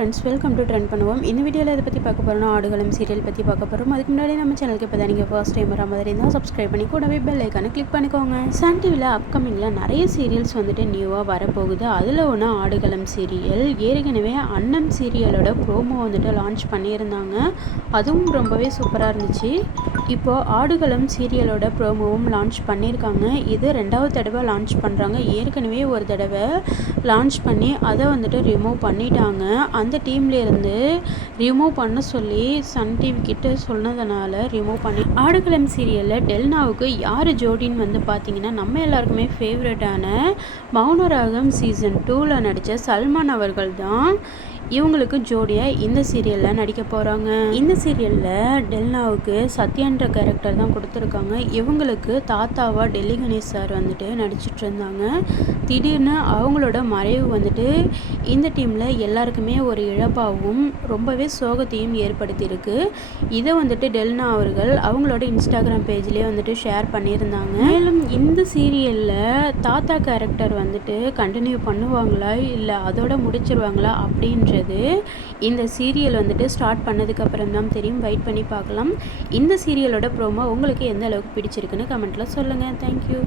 Friends welcome to trend பண்ணுவோம் இந்த வீடியோவில் இதை பற்றி பார்க்க போகிறோம் ஆடுகளும் சீரியல் பற்றி பார்க்க போகிறோம் அதுக்கு முன்னாடி நம்ம சேனலுக்கு இப்போ தான் நீங்கள் ஃபர்ஸ்ட் டைம் வர மாதிரி இருந்தால் சப்ஸ்கிரைப் பண்ணி கூடவே பெல் ஐக்கானை கிளிக் பண்ணிக்கோங்க. சன் டிவியில் அப்கமிங்கில் நிறைய சீரியல்ஸ் வந்துட்டு நியூவாக வரப்போகுது. அதில் ஒன்று ஆடுகளம் சீரியல் ஏற்கனவே அன்னம் சீரியலோட ப்ரோமோ வந்துட்டு லான்ச் பண்ணியிருந்தாங்க. அதுவும் ரொம்பவே சூப்பராக இருந்துச்சு. இப்போது ஆடுகளம் சீரியலோட ப்ரோமோவும் லான்ச் பண்ணியிருக்காங்க. இது ரெண்டாவது தடவை லான்ச் பண்ணுறாங்க ஏற்கனவே ஒரு தடவை லான்ச் பண்ணி அதை வந்துட்டு ரிமூவ் பண்ணிட்டாங்க. அந்த டீம்லேருந்து ரிமூவ் பண்ண சொல்லி சன் டிவி கிட்ட சொன்னதுனால ரிமூவ் பண்ணி ஆடுகளம் சீரியலில் டெல்னாவுக்கு யார் ஜோடின்னு வந்து பார்த்தீங்கன்னா நம்ம எல்லாருக்குமே ஃபேவரட்டான மௌனராகம் சீசன் டூவில் நடித்த சல்மான் அவர்கள் தான் இவங்களுக்கு ஜோடியாக இந்த சீரியலில் நடிக்க போகிறாங்க இந்த சீரியலில் டெல்னாவுக்கு சத்யான்ற கேரக்டர் தான் கொடுத்துருக்காங்க. இவங்களுக்கு தாத்தாவா டெல்லி கணேஷ் சார் வந்துட்டு நடிச்சிட்டு இருந்தாங்க. திடீர்னு அவங்களோட மறைவு வந்துட்டு இந்த டீமில் எல்லாருக்குமே ஒரு இழப்பாகவும் ரொம்பவே சோகத்தையும் ஏற்படுத்தியிருக்கு. இதை வந்துட்டு டெல்னா அவர்கள் அவங்களோட இன்ஸ்டாகிராம் பேஜ்லேயே வந்துட்டு ஷேர் பண்ணியிருந்தாங்க. மேலும் இந்த சீரியலில் தாத்தா கேரக்டர் வந்துட்டு கண்டினியூ பண்ணுவாங்களா? இல்லை அதோட முடிச்சிருவாங்களா? அப்படின்றது இந்த சீரியல் வந்துட்டு ஸ்டார்ட் பண்ணதுக்கப்புறம் தான் தெரியும். வெயிட் பண்ணி பார்க்கலாம். இந்த சீரியலோட ப்ரோமோ உங்களுக்கு எந்த அளவுக்கு பிடிச்சிருக்குன்னு கமெண்ட்டில் சொல்லுங்கள் தேங்க்யூ